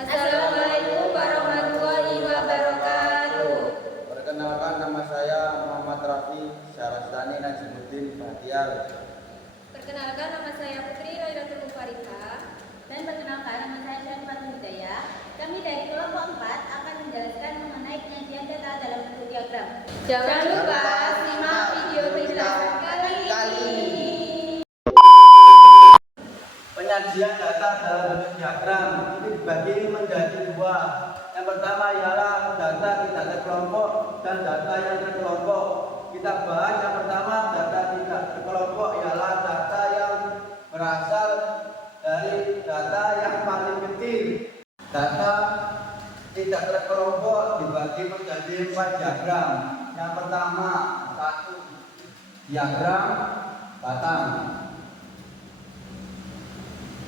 Assalamualaikum warahmatullahi wabarakatuh. Perkenalkan, nama saya Muhammad Rafi Syarastani Najimuddin Bahtiar. Perkenalkan, nama saya Putri Lailatul Mufarika. Dan perkenalkan, nama saya Syarifatul Hidayah. Kami dari kelompok 4 akan menjelaskan mengenai penyajian data dalam bentuk diagram. Jangan lupa simak video kita kali ini. Penyajian data dalam bentuk diagram ini dibagi menjadi dua. Yang pertama ialah data tidak terkelompok dan data yang terkelompok. Kita bahas yang pertama, data tidak terkelompok ialah data yang berasal dari data yang paling kecil. Data tidak terkelompok dibagi menjadi 4 diagram. Yang pertama, 1 diagram batang.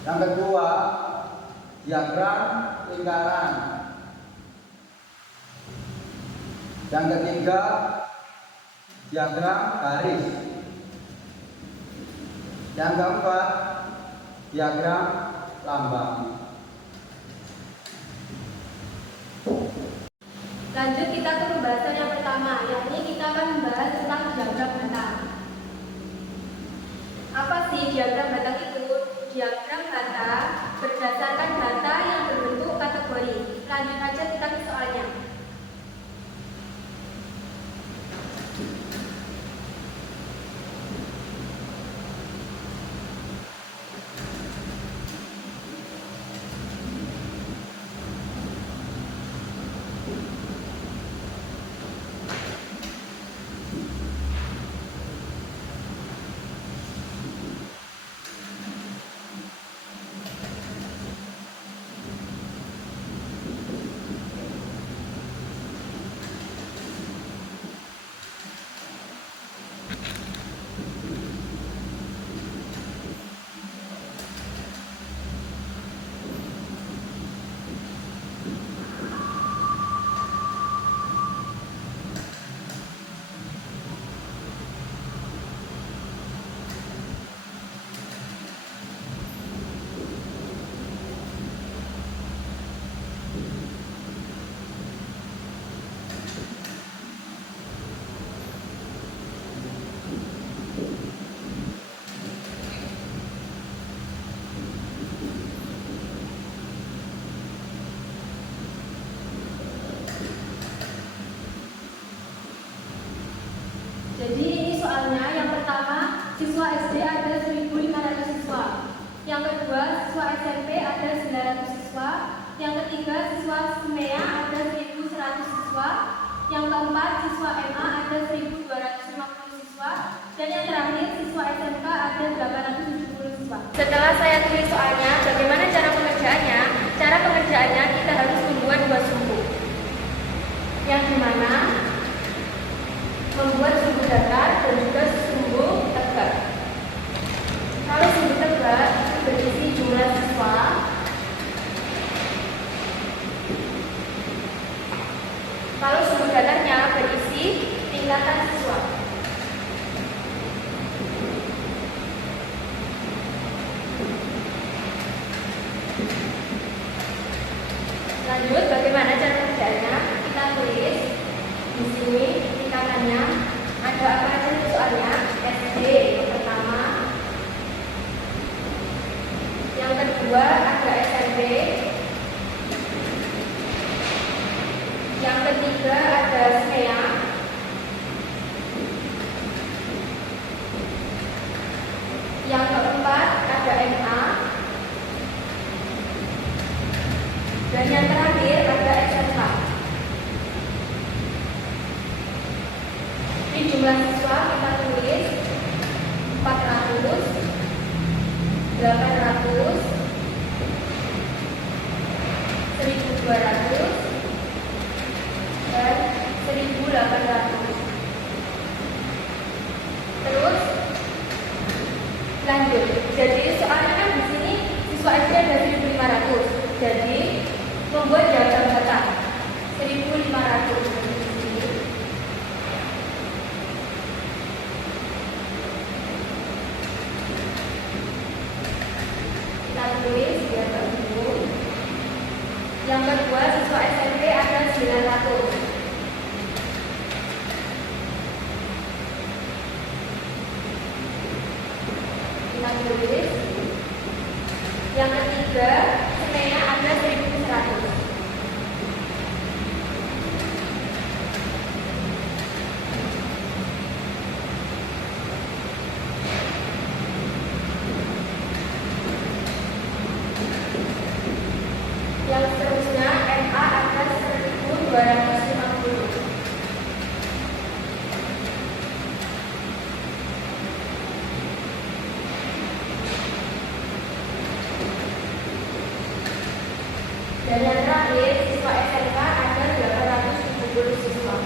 Yang kedua, diagram lingkaran. Yang ketiga, diagram garis. Yang keempat, diagram lambang. Lanjut kita ke pembahasan yang pertama, yakni kita akan membahas tentang diagram batang. Apa sih diagram batang itu? Diagram batang berdasarkan data yang berbentuk kategori. Lanjut aja kita ke soalnya. Jadi ini soalnya, yang pertama siswa SD ada 1.500 siswa, yang kedua siswa SMP ada 900 siswa, yang ketiga siswa SMEA ada 1.100 siswa, yang keempat siswa MA ada 1.250 siswa, dan yang terakhir siswa SMK ada 870 siswa. Setelah saya tulis soalnya, bagaimana cara pengerjaannya? Cara pengerjaannya kita harus membuat 2 sumbu, yang dimana membuat sumbu datar dan juga sumbu tegak. Kalau sumbu tegak itu berisi jumlah siswa, kalau sumbu datarnya berisi tingkatan siswa. Lanjut, bagaimana cara kerjanya? Kita tulis di sini tingkatannya. Ada apa aja nih soalnya? SD yang pertama, yang kedua ada SMP, yang ketiga ada SMEA, yang keempat ada MA, dan yang terakhir ada SMK. Di jumlah siswa kita tulis 400, 800, 1.200, dan 1.800. Terus lanjut. Jadi soalnya kan di sini siswa SD ada 1.500. Jadi membuat diagram batang 1.500. Kita tulis diagram dulu. 100. Kita tulis. Yang ketiga, semenya ada 1100. Yang seterusnya MA ada 1250. Dan yang terakhir siswa SMK ada 870 siswa.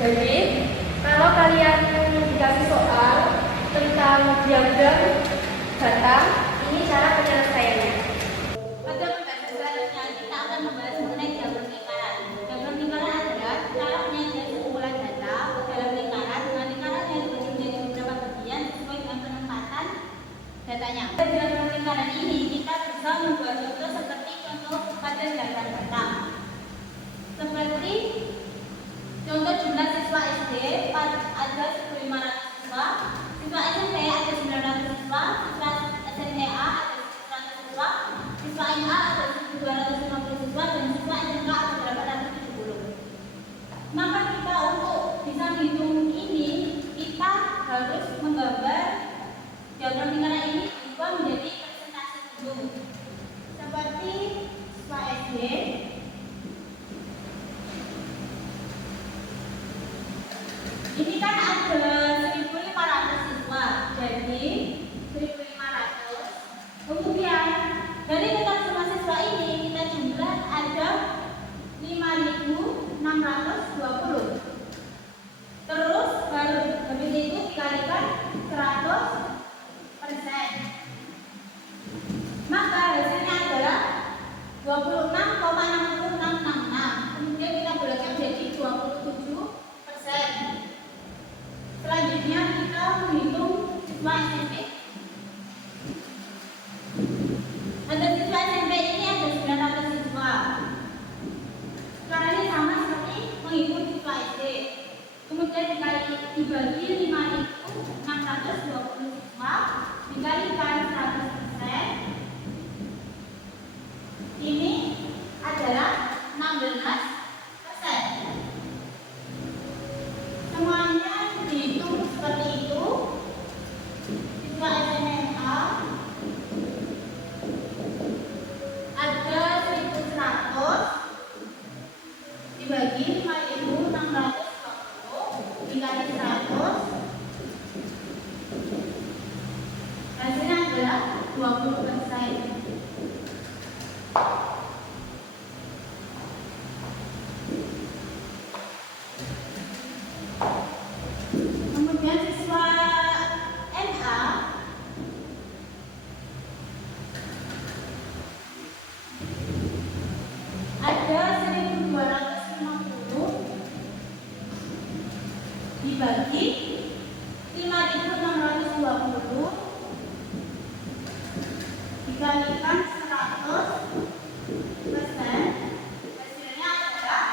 Jadi, kalau kalian dikasih soal tentang diagram data, ini cara penyelesaiannya. Pada pembahasan selanjutnya kita akan membahas mengenai diagram lingkaran. Diagram lingkaran adalah cara penyajian sekumpulan data dalam lingkaran dengan lingkaran yang dibagi menjadi beberapa bagian sesuai dengan penempatan datanya. Pada diagram lingkaran ini kita bisa membuat contoh seperti contoh pada diagram data. Seperti contoh jumlah siswa SD ada 1.500 siswa, siswa SMP ada 900 siswa, siswa SMPA ada 100 siswa, siswa MA ada 1.250 siswa, dan siswa SMK ada 870. Maka kita untuk bisa menghitung ini, kita harus menggambar diagram lingkaran ini berubah menjadi persentase dulu. Seperti siswa SD. Ini kan ada 1.500 siswa, jadi 1.500. Kemudian dari total semua siswa ini kita jumlah ada 5.620. Terus baru habis itu dikalikan 100%. Maka hasilnya adalah 26,66666. Kemudian kita bulatkan jadi 27%. Selanjutnya kita menghitung siswa SMP. Ada siswa SMP ini ada 900 siswa. Caranya sama seperti menghitung siswa SD. Kemudian dibagi 5.620 siswa dikalikan 100%. Ini adalah 16%. Semuanya dihitung seperti itu. Siswa SMK ada 1.100 dibagi 5.620 dikali 100, hasilnya adalah 20%. Kemudian siswa MA ada 1.250 dibagi 5.620 dikalikan 100%, hasilnya adalah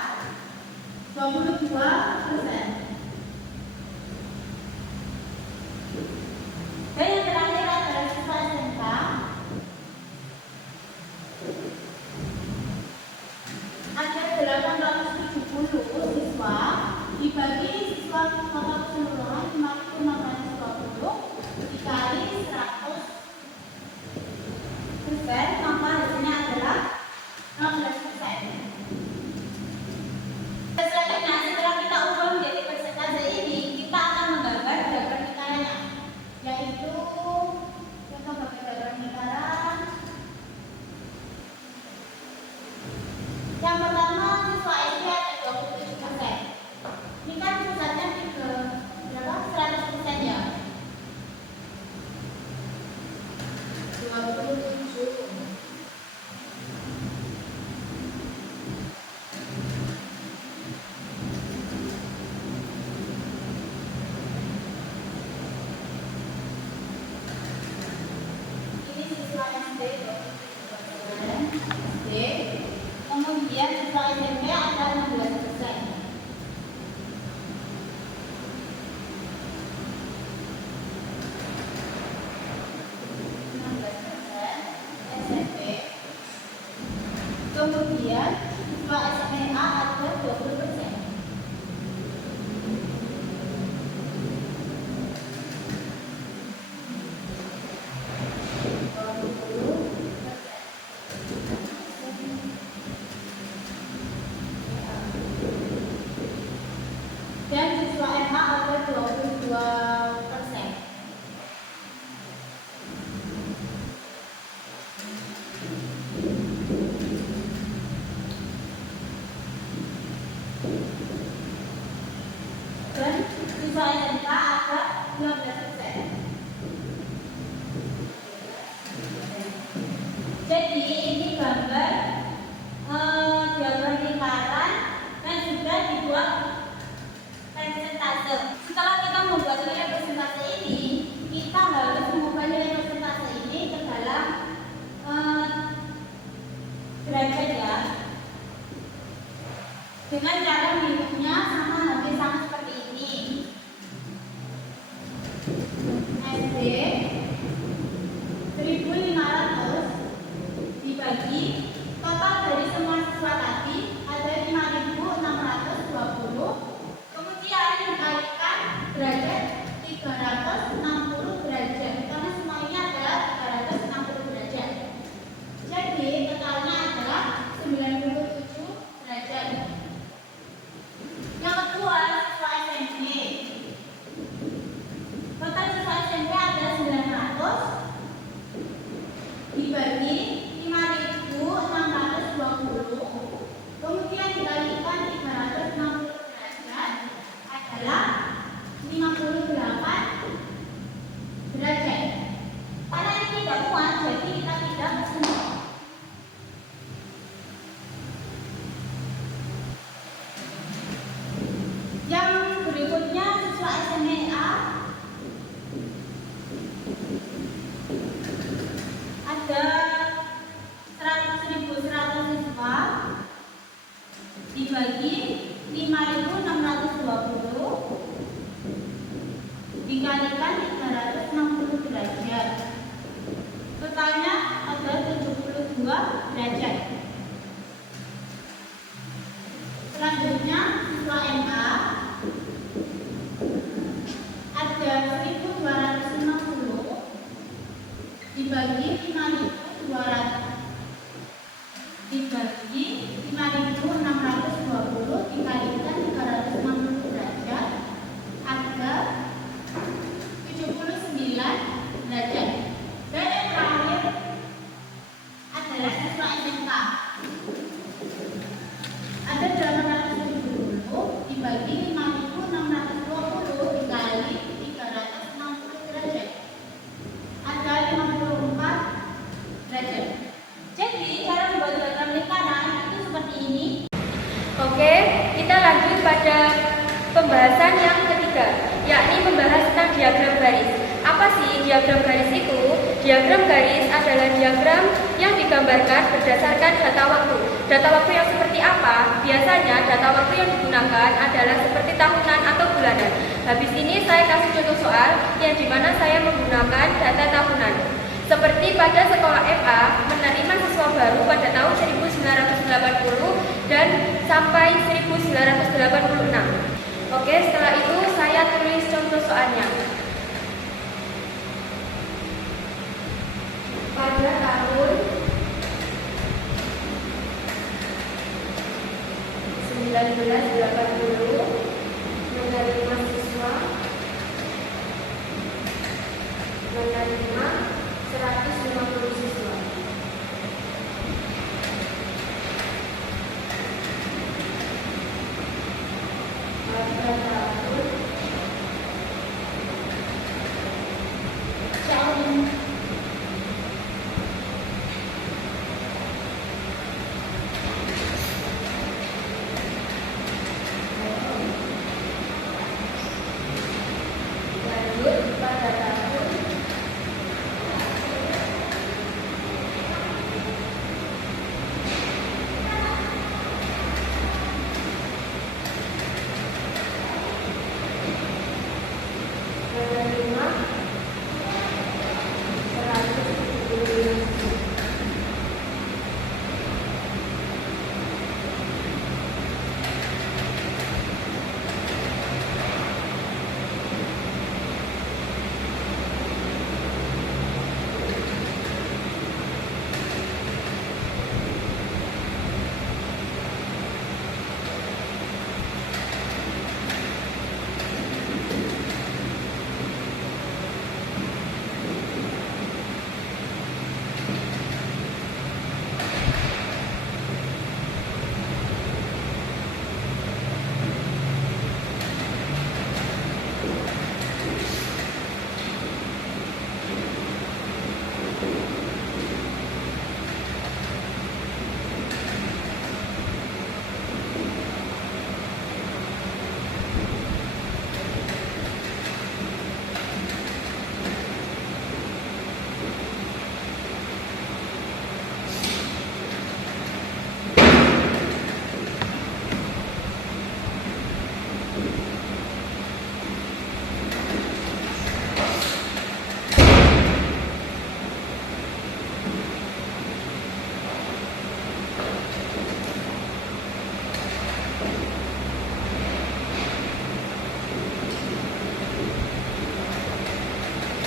22%. Dan yang terakhir adalah siswa SMK. Ada 870 siswa dibagi siswa total keseluruhan 5.620 dikali 100%, maka hasilnya adalah 16%. Selanjutnya setelah kita ubah menjadi 22%. Dan siswa SMK ada 15%. Jadi ini gambar diagram lingkaran dan juga dibuat persentase. Setelah kita membuat nilai persentase ini, kita harus mengubah nilai persentase ini ke dalam derajat ya. Dengan cara menghitungnya hampir sama seperti ini. SD 1500 dibagi total dari semua siswa tadi ada 5.620, kemudian dikalikan derajat 360 derajat karena semua ini adalah 360 derajat. Jadi totalnya adalah 97 derajat. Yang kedua, siswa SMP. Total siswa SMP ada 900 dibagi 5.620, kemudian dikalikan 360 derajat adalah 58 derajat. Karena ini tidak muat, jadi kita tidak semua. Yang berikutnya siswa SMA ada 1.100 siswa dibagi 5.620 dikalikan 360 derajat, totalnya ada 72 derajat. Selanjutnya siswa MA ada 1.260 dibagi 5.620 dikalikan 360 derajat ada 79 derajat. Dan yang terakhir adalah siswa SMK. Ada 870 dibagi 5.620 dikali 360 derajat ada 54 derajat. Jadi cara membuat diagram lingkaran itu seperti ini. Oke, kita lanjut pada pembahasan yang ketiga, yakni membahas tentang diagram garis. Apa sih diagram garis itu? Diagram garis adalah diagram yang digambarkan berdasarkan data waktu. Data waktu yang seperti apa? Biasanya data waktu yang digunakan adalah seperti tahunan atau bulanan. Habis ini saya kasih contoh soal yang dimana saya menggunakan data tahunan. Seperti pada sekolah MA menerima siswa baru pada tahun 1980 dan sampai 1986. Oke, setelah itu saya tulis contoh soalnya. Pada tahun 1980 menerima siswa 150 siswa. Pada tahun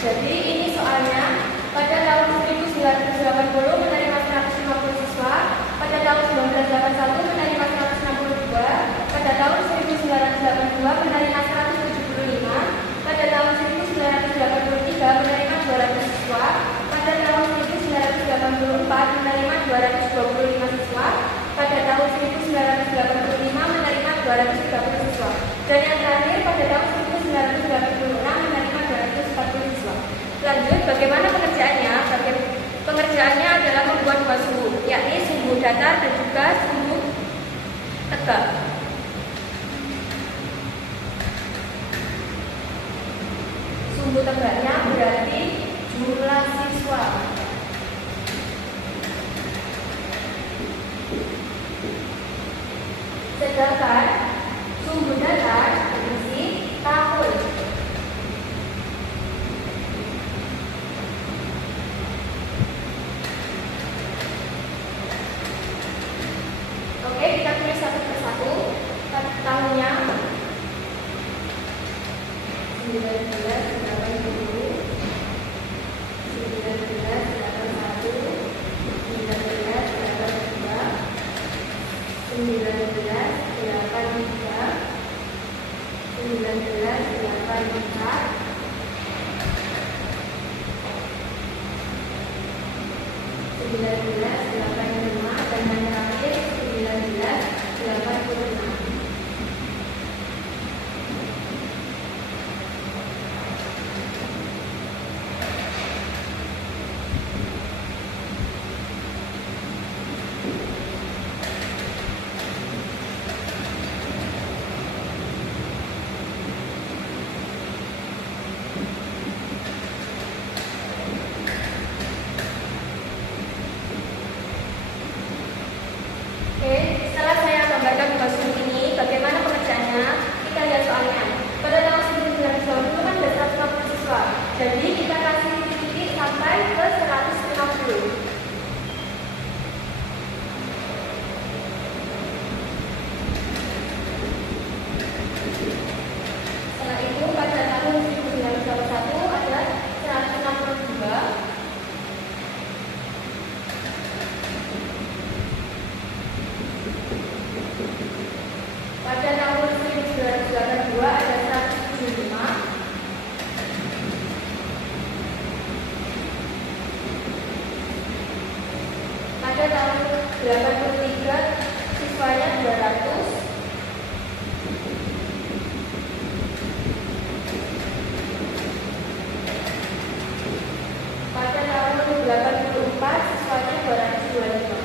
Jadi ini soalnya pada tahun 1980 menerima 150 siswa, pada tahun 1981 menerima 162, pada tahun 1982 menerima 175, pada tahun 1983 menerima 200 siswa, pada tahun 1984 menerima 225 siswa, pada tahun 1985 menerima 230 siswa, dan yang terakhir pada tahun 1986 menerima 240 siswa. Lanjut, bagaimana pengerjaannya? Pengerjaannya adalah membuat dua sumbu, yakni sumbu datar dan juga sumbu tegak. Sumbu tegaknya berarti jumlah siswa. Sedangkan sumbu datar berisi tahun. Oke, kita tulis satu persatu. Tahunnya 1980, 1985 dan yang terakhir 1986. Oke, setelah saya gambarkan dua sumbu ini, bagaimana pengerjaannya? Kita lihat soalnya. Pada tahun 1990 kan ada 150 siswa, jadi kita kasih titik sampai ke 150. Setelah itu pada tahun 1991 ada 162. Pada tahun 1982 ada 175. Pada tahun 83 siswanya 200. Pada tahun 84 siswanya 225.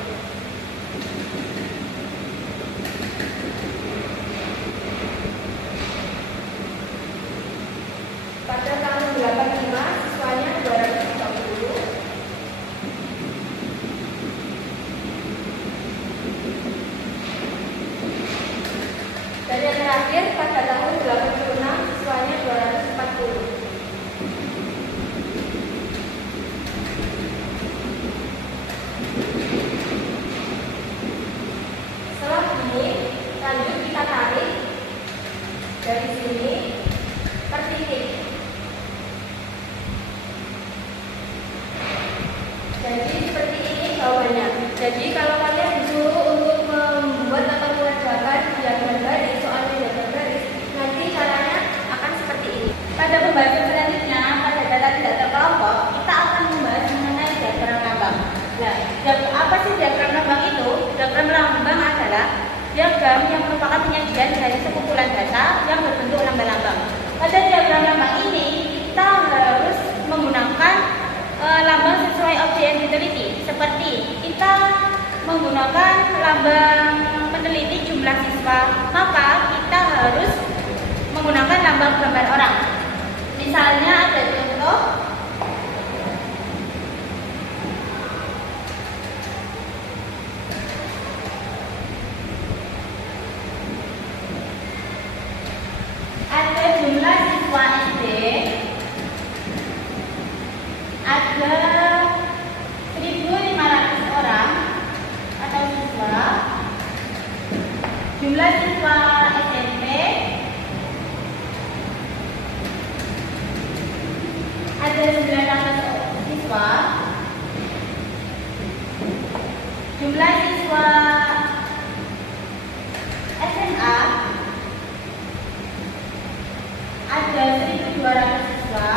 Pada tahun 85 siswanya 230. Dan yang terakhir pada tahun 86 siswanya 240. Setelah ini lanjut kita tarik dari sini per titik. Jadi seperti ini jawabannya. Jadi kalau kalian disuruh untuk membuat atau mengerjakan diagram garis, soal diagram garis, nanti caranya akan seperti ini. Pada pembahasan selanjutnya, pada data tidak terkelompok, kita akan membahas mengenai diagram lambang. Nah, apa sih diagram lambang itu? Diagram lambang adalah diagram yang merupakan penyajian dari sekumpulan data yang berbentuk lambang-lambang. Pada diagram lambang ini, kita harus menggunakan lambang sesuai objek yang diteliti. Seperti kita menggunakan lambang meneliti jumlah siswa, maka kita harus menggunakan lambang gambar orang. Misalnya ada contoh ada jumlah siswa SD, ada 1.500 orang atau siswa, jumlah siswa SMP ada 900 siswa. Jumlah siswa SMA ada 1.200 siswa.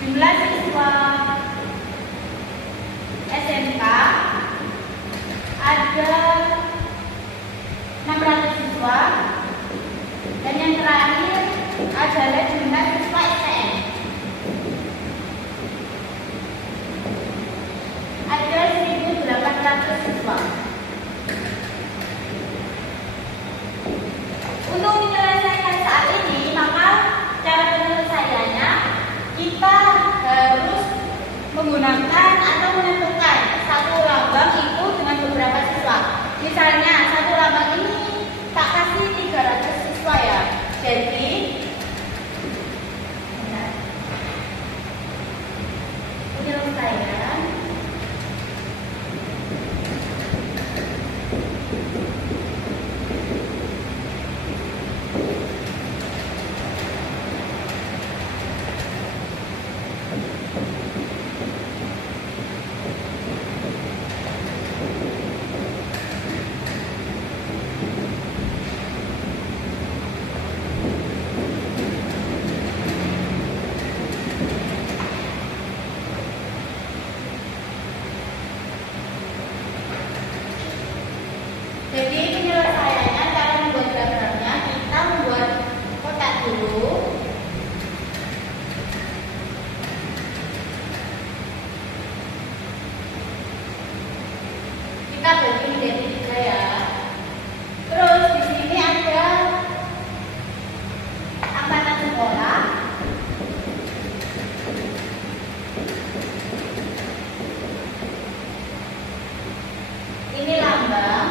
Jumlah siswa SMK ada 600 siswa. Dan yang terakhir adalah jumlah siswa STM. Ada 1.800 siswa. Untuk menyelesaikan saat ini, maka cara penyelesaiannya kita harus menggunakan atau menentukan satu lambang itu dengan beberapa siswa. Misalnya satu lambang ini tak kasih 300 siswa ya. Jadi penyelesaian cara membuat diagramnya, kita membuat kotak dulu. Kita bagi menjadi 3 ya. Terus di sini ada angkatan sekolah. Ini lambang.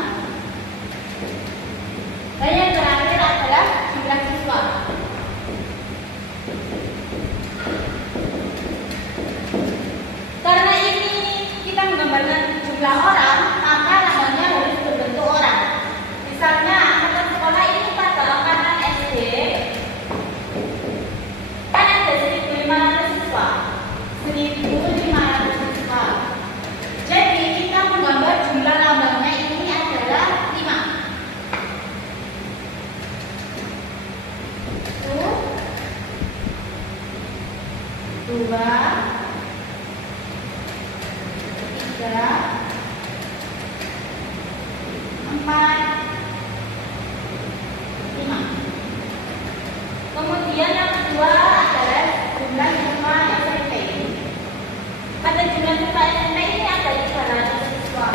Dan yang terakhir adalah jumlah siswa. Karena ini kita menggambarkan jumlah orang, maka lambangnya harus berbentuk orang. Misalnya angkatan sekolah ini pada angkatan SD kan ada 1.500 siswa. 1.500 siswa. Jadi kita menggambar jumlah lambangnya ini adalah 5. 2, 3, 4, 5. Kemudian yang kedua adalah jumlah siswa SMP. Pada jumlah siswa SMP ini ada 900 siswa.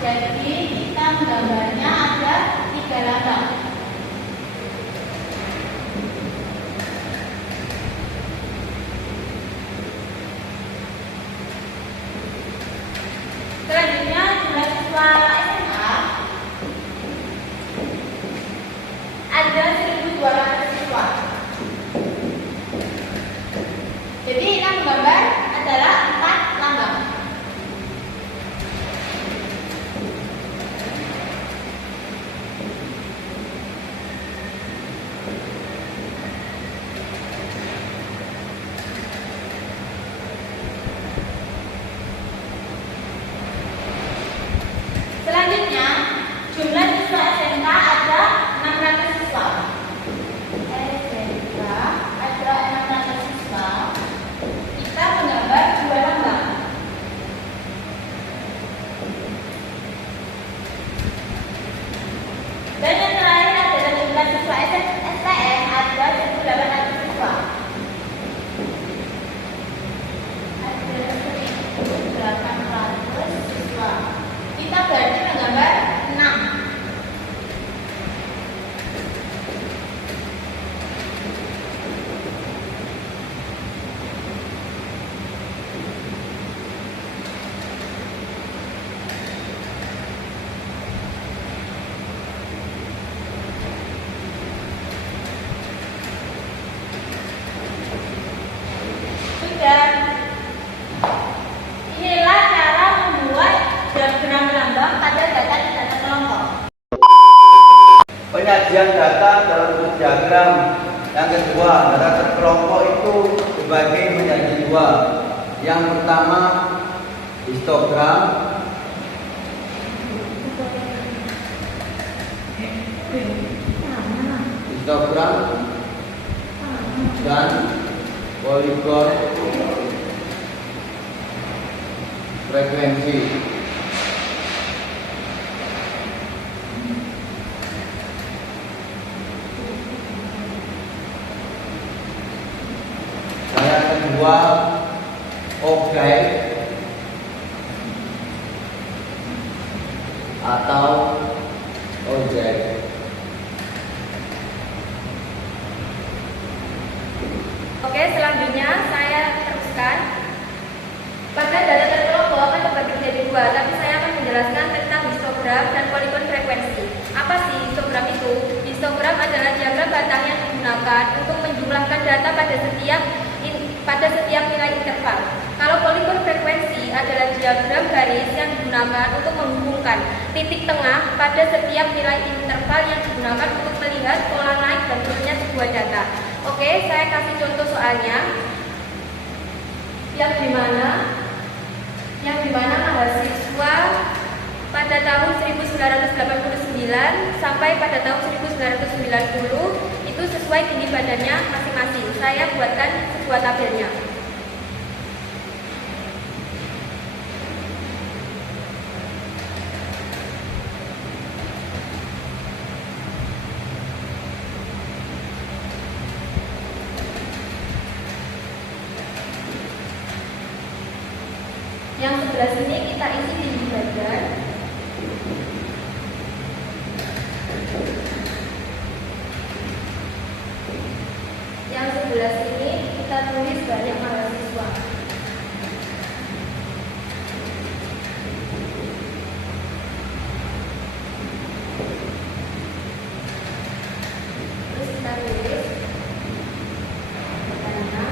Jadi kita menggambarnya ada 3 lambang. Selanjutnya jumlah siswa SMA ada 1.200 siswa. Jadi yang menggambar adalah 4 lambang. Selanjutnya, jumlah siswa SMK ada 600 siswa. SMK ada 600 siswa. Kita menggambar 2 lambang. Dan yang terakhir adalah jumlah siswa STM ada 1.800 siswa. Ada 1.800 siswa. Kita berarti menggambar 6. penyajian data dalam bentuk diagram. Yang kedua, data terkelompok itu dibagi menjadi dua. Yang pertama histogram, dan poligon frekuensi. Yang kedua objek atau objek. Oke, selanjutnya saya teruskan. Pada data terkelompok akan terbagi menjadi dua, tapi saya akan menjelaskan tentang histogram dan poligon frekuensi. Apa sih histogram itu? Histogram adalah diagram batang yang digunakan untuk menjumlahkan data pada setiap nilai interval. Kalau poligon frekuensi adalah diagram garis yang digunakan untuk menghubungkan titik tengah pada setiap nilai interval yang digunakan untuk melihat pola naik dan turunnya sebuah data. Oke, saya kasih contoh soalnya yang dimana mahasiswa pada tahun 1989 sampai pada tahun 1990 itu sesuai tinggi badannya masing-masing. Saya buatkan sebuah tabelnya. Yang sebelah sini kita isi tinggi badan. Yang sebelah sini kita tulis banyak mahasiswa. Terus kita tulis karena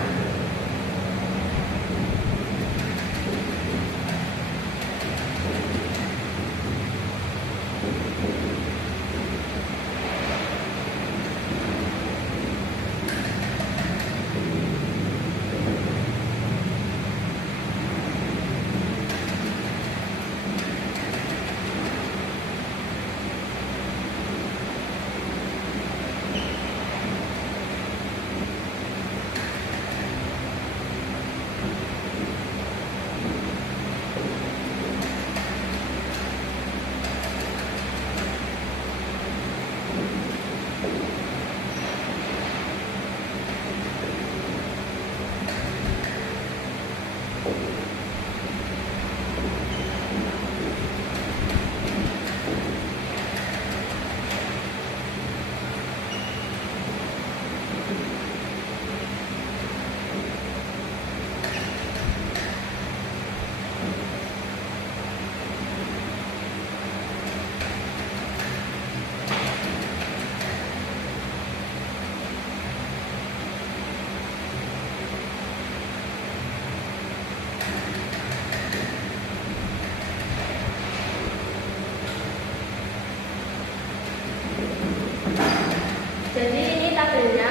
jadi ini tabelnya.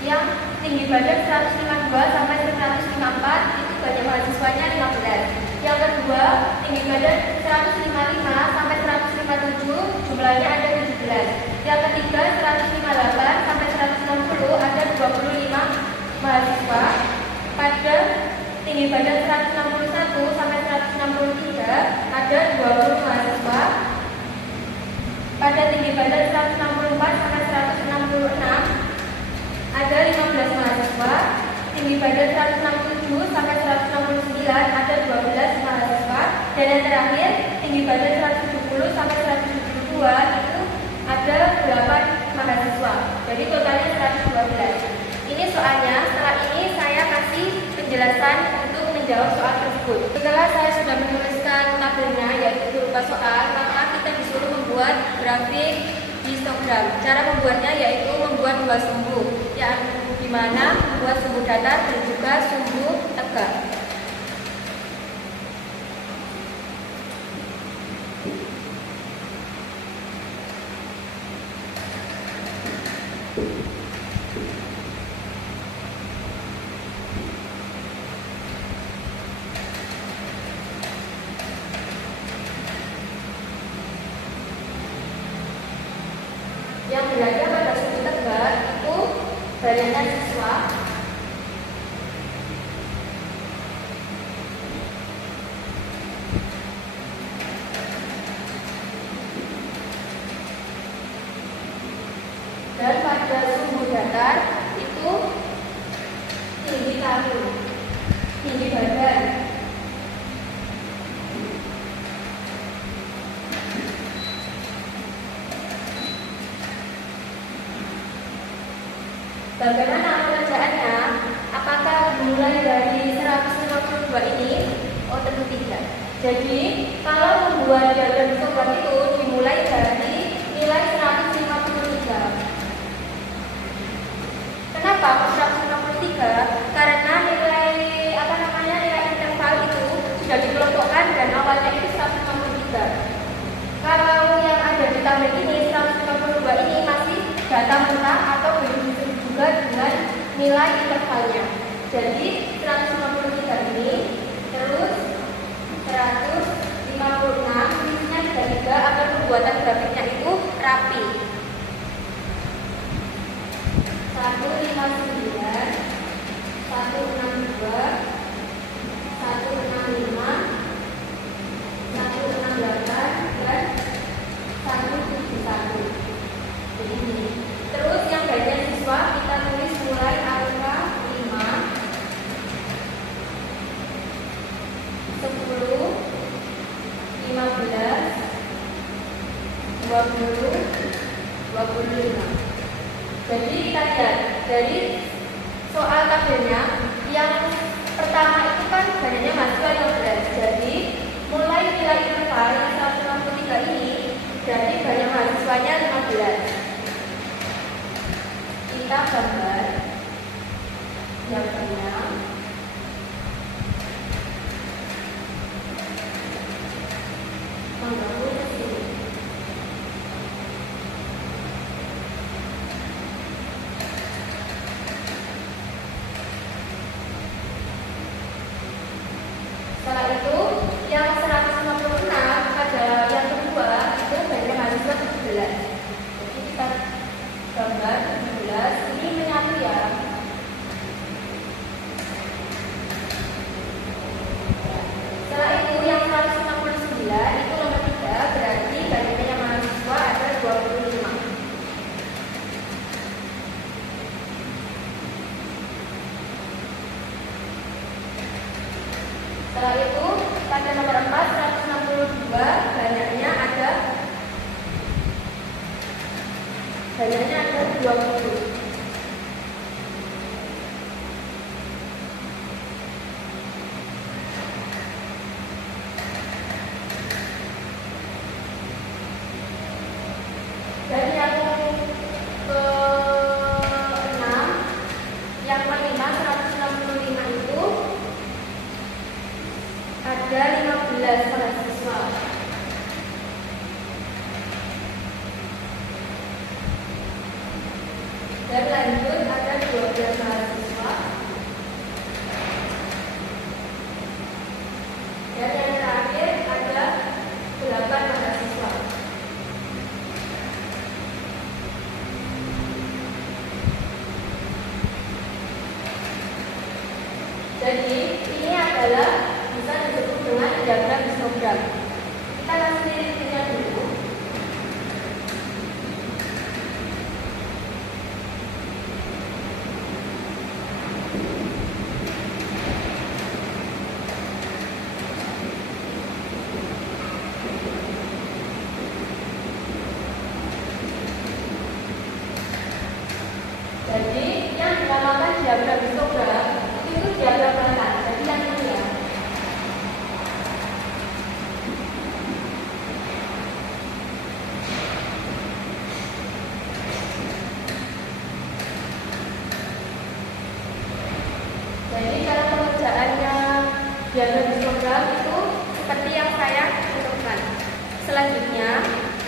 Yang tinggi badan 152 sampai 154 itu banyak mahasiswanya 15. Yang kedua, tinggi badan 155 sampai 157 jumlahnya ada 17. Yang ketiga 158 sampai 160 ada 25 mahasiswa. Pada tinggi badan 161 sampai 163 ada 20 mahasiswa. Pada tinggi badan 164 sampai 166 ada 15 mahasiswa. Tinggi badan 167 sampai 169 ada 12 mahasiswa. Dan yang terakhir, tinggi badan 170 sampai 172 itu ada 8 mahasiswa. Jadi totalnya 112. Ini soalnya. Setelah ini saya kasih penjelasan untuk menjawab soal tersebut. Setelah saya sudah menuliskan tabelnya yaitu berupa soal, maka kita disuruh membuat grafik histogram. Cara membuatnya yaitu membuat dua sumbu, yang dimana membuat sumbu datar dan juga sumbu tegak. yang berada pada sudut tegak itu banyaknya siswa. Dan pada sumbu datar itu tinggi kaki, tinggi badan. Bagaimana pengerjaannya? Apakah dimulai dari 152 ini? Oh, tentu tidak. Jadi, kalau membuat diagram histogram itu dimulai dari nilai 153. Kenapa 153? Karena nilai nilai interval itu sudah dikelompokkan dan awalnya itu 153. Kalau yang ada di tabel ini 152 ini masih data mentah atau belum disebut juga dengan nilai intervalnya. Jadi 153 ini terus 156 isinya 33 agar pembuatan grafiknya itu rapi. 159, 162, 165, 168 dan 171. Ini. Terus yang bagian siswa kita tulis mulai angka 5, 10, 15, 20, 25. Jadi kita lihat dari soal tabelnya yang pertama itu kan banyaknya mahasiswa 15. Jadi mulai nilai interval yang 163 ini berarti banyak mahasiswanya 15. Kita gambar yang benar. Menggabung ke sini. Setelah itu yang 156 pada yang kedua itu banyak mahasiswa 17. Jadi kita gambar 17 ini menyatu ya. Setelah itu yang 169 itu nomor 3 berarti banyaknya mahasiswa ada 25. Setelah itu pada nomor 4 162 banyaknya ada 20. Dan yang ke-6 yang kelima 165 itu ada 15 mahasiswa. Dan lanjut ada 12 mahasiswa. Dan yang terakhir ada 8 mahasiswa. Jadi ini adalah bisa disebut dengan diagram histogram. Kita kasih lihatnya dulu. Jadi yang dinamakan diagram histogram itu diagram pelan. Jadi yang ini ya. Jadi cara pengerjaannya diagram histogram itu seperti yang saya contohkan. Selanjutnya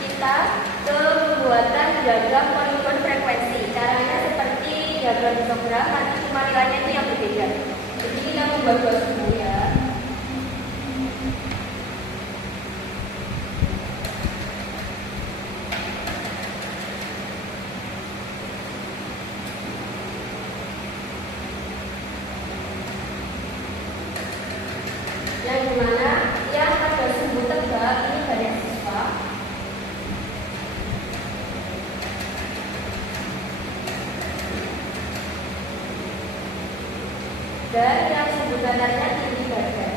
kita ke pembuatan diagram poligon frekuensi. Caranya seperti diagram histogram, nanti cuma nilainya itu yang berbeda. Jadi kita membuat dua sumbu ya. dan yang sumbu datarnya tinggi badan.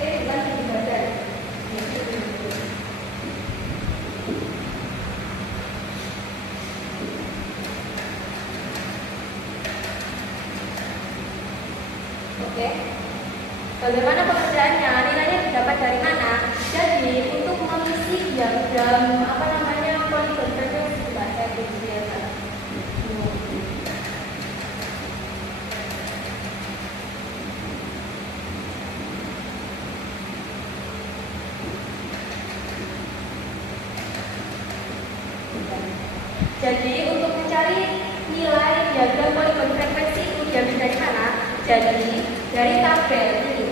Bukan tinggi badan. Oke. Bagaimana pengerjaannya? Nilainya didapat dari mana? Jadi untuk mengisi diagram poligon frekuensi bahasa Indonesia. Jadi untuk mencari nilai diagram poligon frekuensi itu diambil dari mana? Jadi dari tabel ini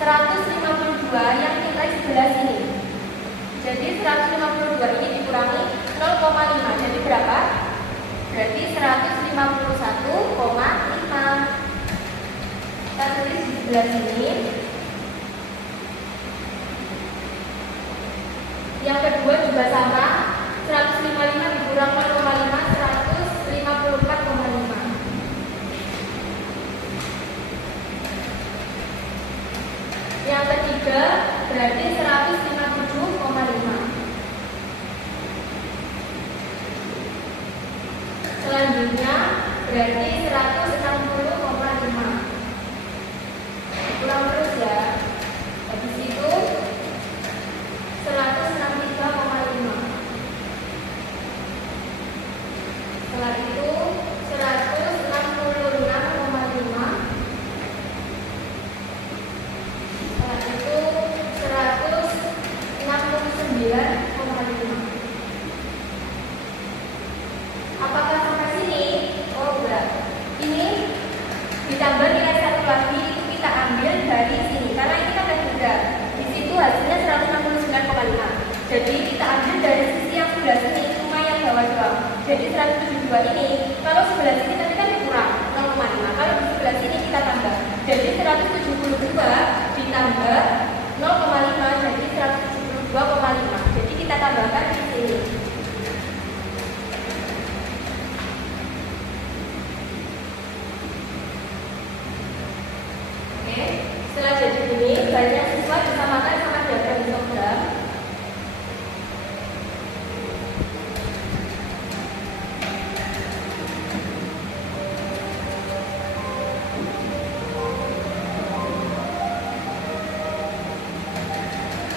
152 yang nilai sebelah sini. Jadi 152 ini dikurangi 0,5. Jadi berapa? Berarti 151,5. Kita tulis di sebelah sini. Yang kedua juga sama. 155 dikurang 0,5, 154,5. Yang ketiga berarti 157,5. Selanjutnya berarti 160,5. Ulang terus ya. Habis itu 163,5. Setelah itu 166,5. Setelah itu 169,5. Apakah sampai sini? Oh enggak. Ini ditambah nilai satu lagi, itu kita ambil dari sini karena ini kan ada. Di situ hasilnya 169,5. Jadi kita ambil dari sisi yang sebelah sini, cuma yang bawah doang. Jadi 172 ini, kalau sebelah sini tadi kan dikurang 0,5. Kalau di sebelah sini kita tambah. Jadi 172 ditambah 0,5 jadi 172,5. Jadi kita tambahkan di sini. Oke, setelah jadi ini, banyak siswa disamakan sama diagram histogram.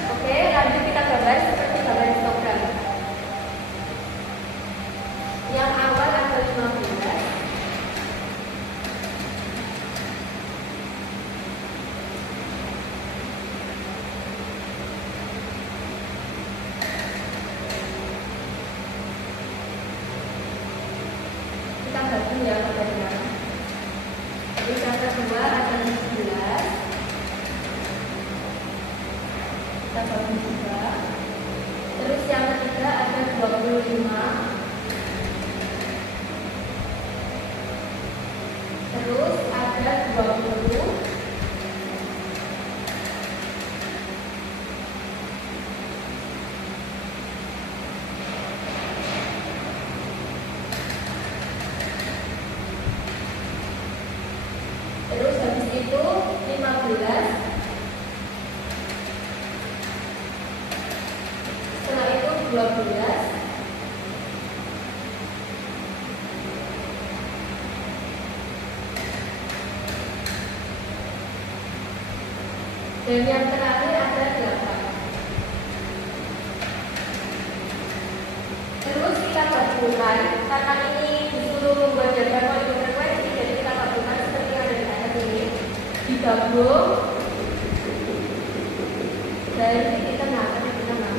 Oke, lanjut kita gambar seperti gambar histogram. Yang awal ada 15. Kita bagi ya gambarnya. Jadi yang kedua ada 11. Kita bagi juga. Terus yang ketiga ada 25. Terus ada 20. Terus habis itu 15. Setelah itu 12. Dan yang terakhir ada 8. Terus kita gabungkan, karena ini disuruh membuat diagram poligon frekuensi, jadi kita gabungkan seperti yang ada di atas ini. Digabung dari titik tengah ke titik tengah.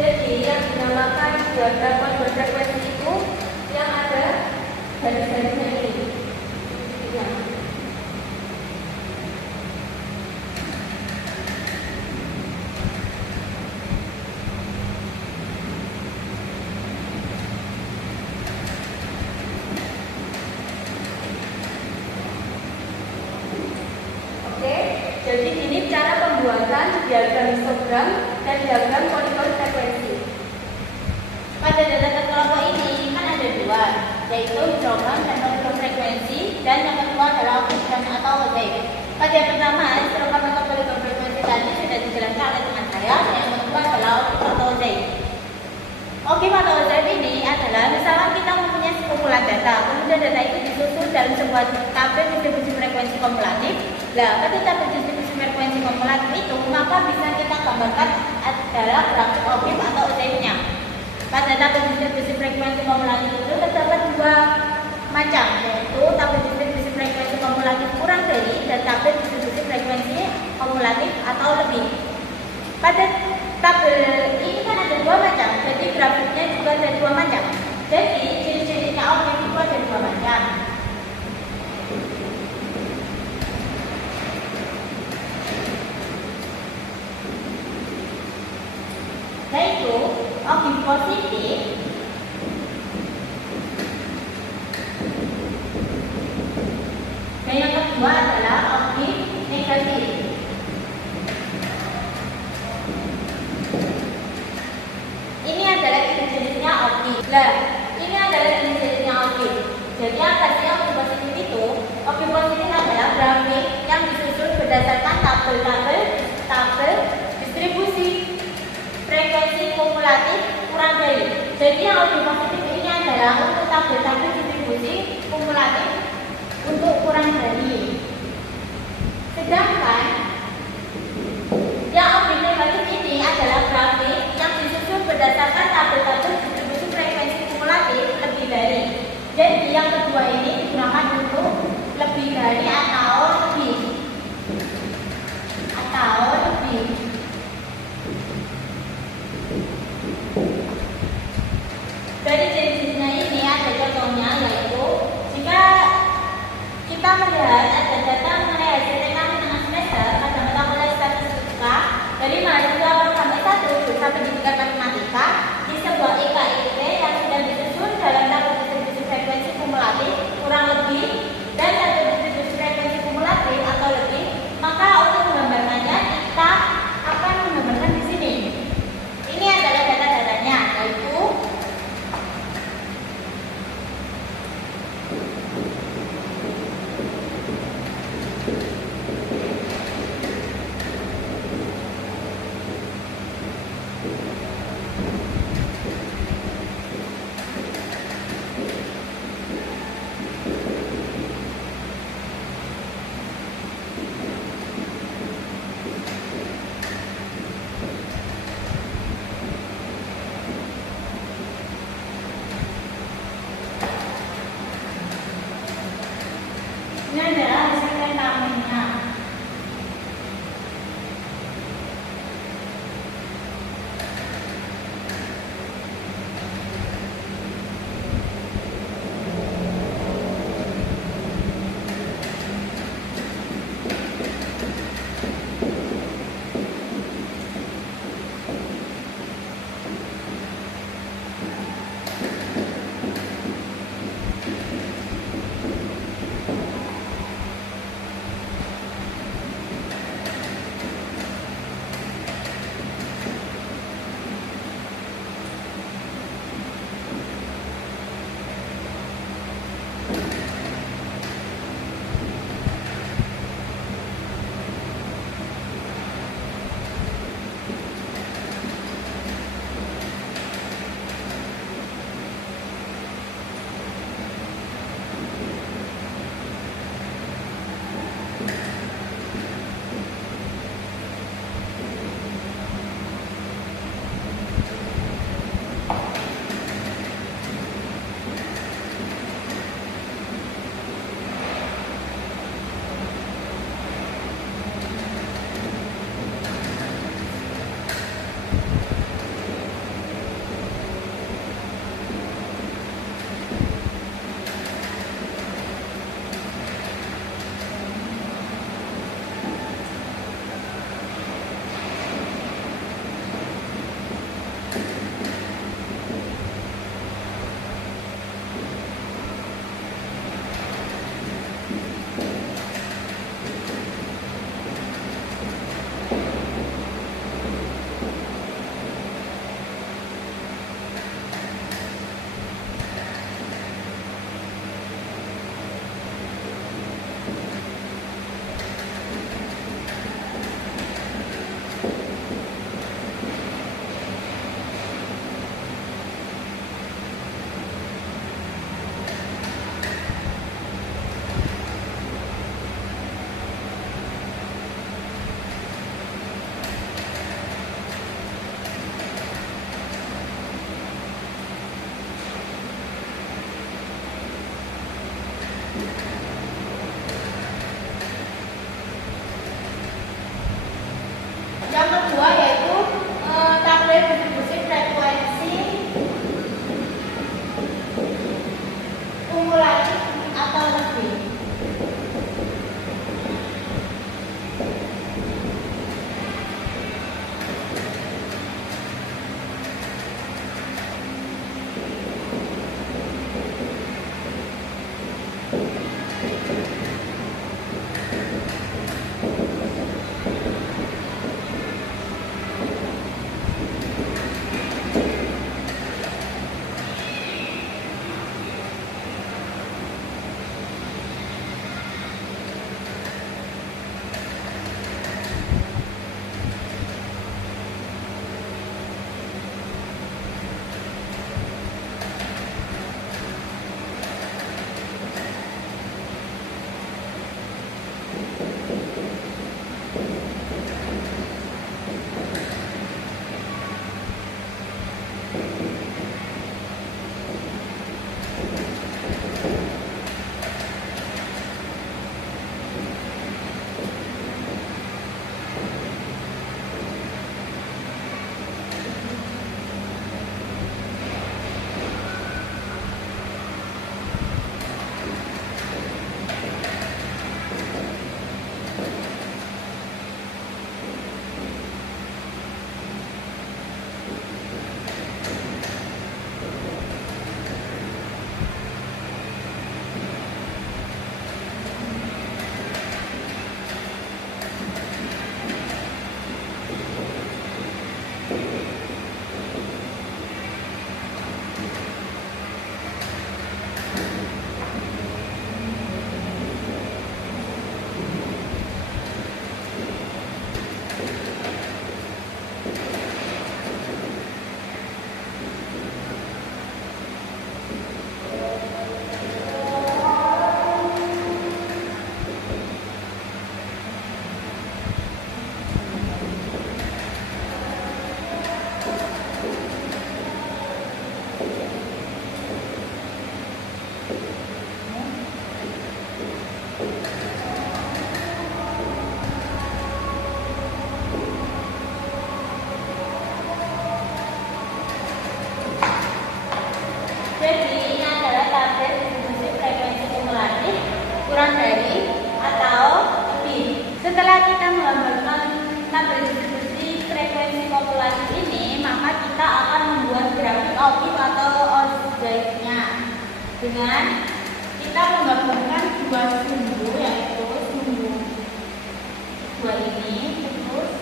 Jadi yang dinamakan diagram poligon frekuensi itu yang ada garis-garisnya ini. Ya. diagram histogram dan diagram poligon frekuensi. Pada data terkelompok ini kan ada dua, yaitu histogram dan poligon frekuensi, dan yang kedua adalah obsidian atau mozaik. Pada yang pertama, histogram atau poligon frekuensi tadi sudah dijelaskan oleh teman saya, dan yang kedua adalah obsidian atau mozaik. Obsidian atau mozaik ini adalah misalnya kita mempunyai sekumpulan data, kemudian data itu disusun dalam sebuah tabel distribusi frekuensi kumulatif. Nah, pada tabel distribusi frekuensi kumulatif itu, maka bisa kita gambarkan adalah grafik obsidian atau mozaiknya. Pada tabel distribusi frekuensi kumulatif itu terdapat dua macam, yaitu tabel distribusi frekuensi kumulatif kurang dari dan tabel distribusi frekuensi kumulatif atau lebih. Pada tabel ini kan ada dua macam, jadi grafiknya juga ada dua macam. Jadi ciri-cirinya obsidian itu ada dua macam. Yaitu obsidian positif dan yang kedua adalah obsidian negatif. Ini adalah jenis-jenisnya obsidian. Nah, ini adalah jenis-jenisnya obsidian. Jadi apa sih obsidian positif itu? Obsidian positif adalah grafik yang disusun berdasarkan tabel distribusi frekuensi kumulatif kurang dari. Jadi yang obsidian positif ini adalah untuk tabel distribusi kumulatif untuk kurang dari. Sedangkan yang obsidian negatif ini adalah grafik yang disusun berdasarkan tabel distribusi frekuensi kumulatif lebih dari. Jadi yang kedua ini digunakan untuk lebih dari atau lebih. Dari jenis-jenisnya ini ada contohnya, yaitu jika kita melihat ada data mengenai hasil teknik tengah semester pada mata kuliah statistika dari mahasiswa program S1 jurusan pendidikan matematika di sebuah IKIP yang sudah disusun dalam tabel distribusi frekuensi kumulatif kurang lebih dan tabel distribusi frekuensi kumulatif atau lebih, maka untuk menggambarkannya kita akan menggambarkan di sini. Ini adalah data-datanya, yaitu ini adalah hasil tentangnya. Jadi ini adalah tabel distribusi frekuensi kumulatif kurang dari atau lebih. Setelah kita menggambarkan tabel distribusi frekuensi populasi ini, maka kita akan membuat grafik objek atau objeknya dengan kita menggabungkan dua sumbu, yaitu sumbu dua ini terus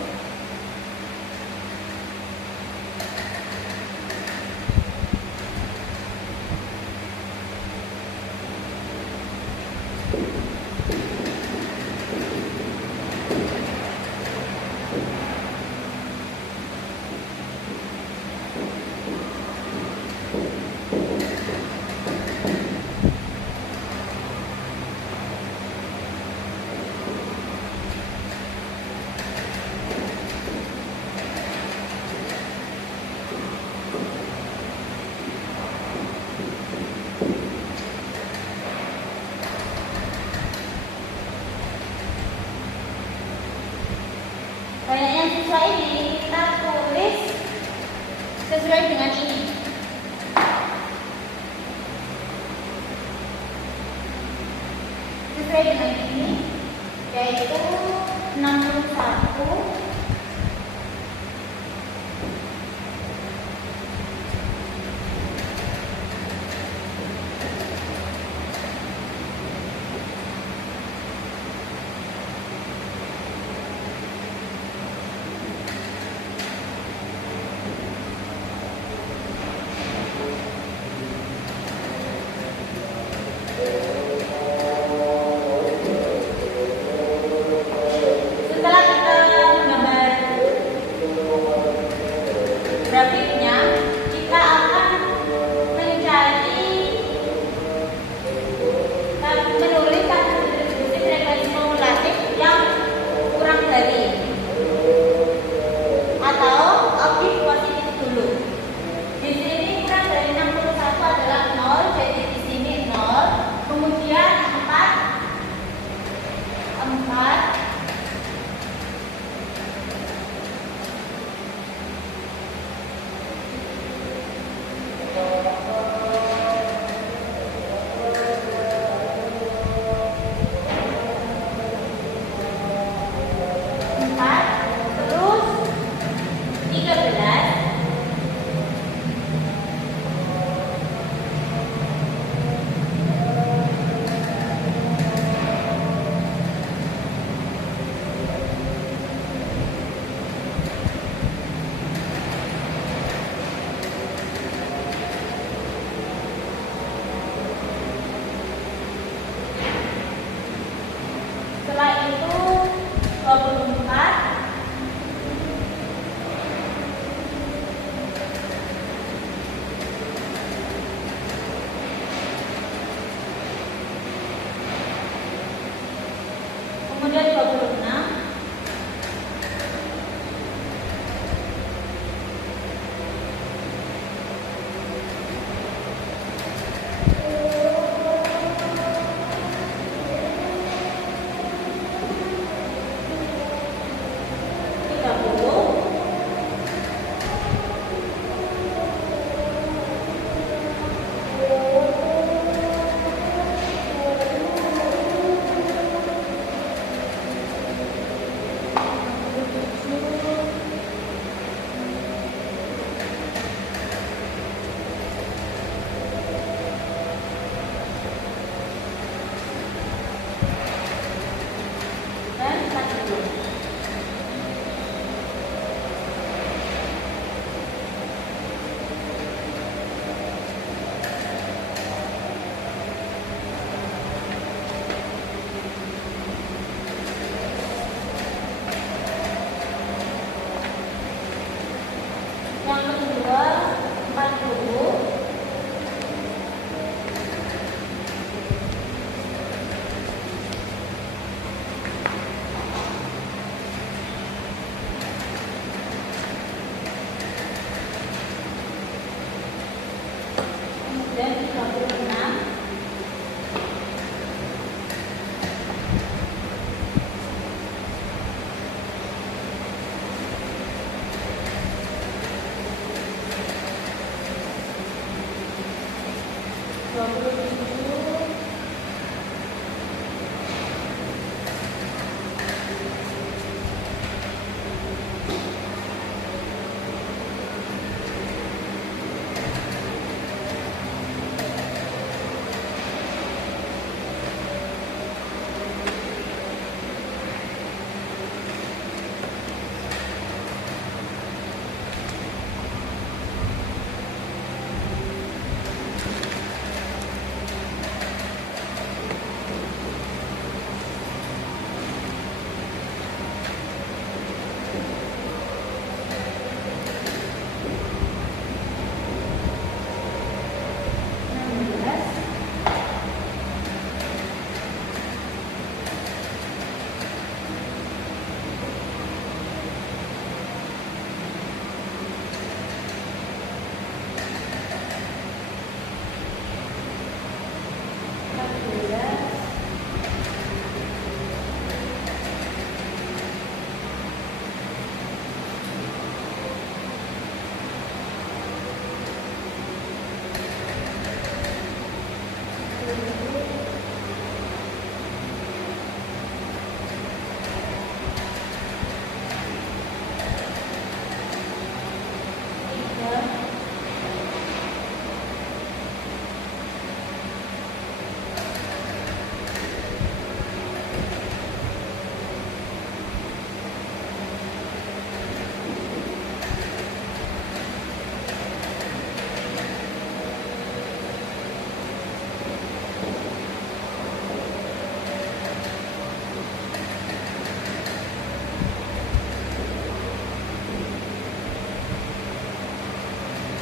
banyaknya siswa ini kita tulis sesuai dengan ini. Sesuai dengan ini, yaitu 61, buku. Kemudian 36. Dua puluh tujuh,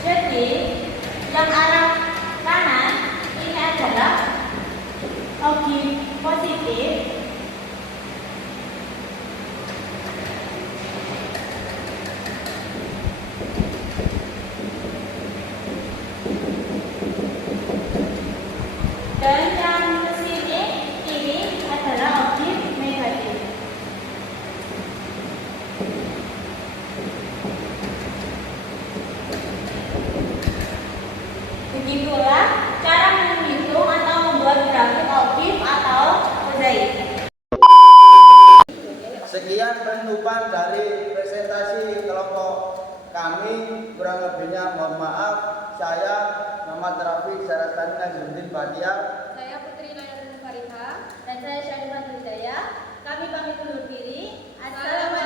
jadi yang arah kanan ini adalah objek positif, dan yang kesini ini adalah objek negatif. Begitulah cara menghitung atau membuat grafik objek atau mozaik. Sekian penutupan dari presentasi kelompok kami. Kurang lebihnya mohon maaf. Saya Muhammad Rafiq Sarastani Nazaruddin Badiar. Saya Putri Nayatun Fariha. Dan saya Syarifah Hidayah. Kami pamit undur diri. Assalamualaikum.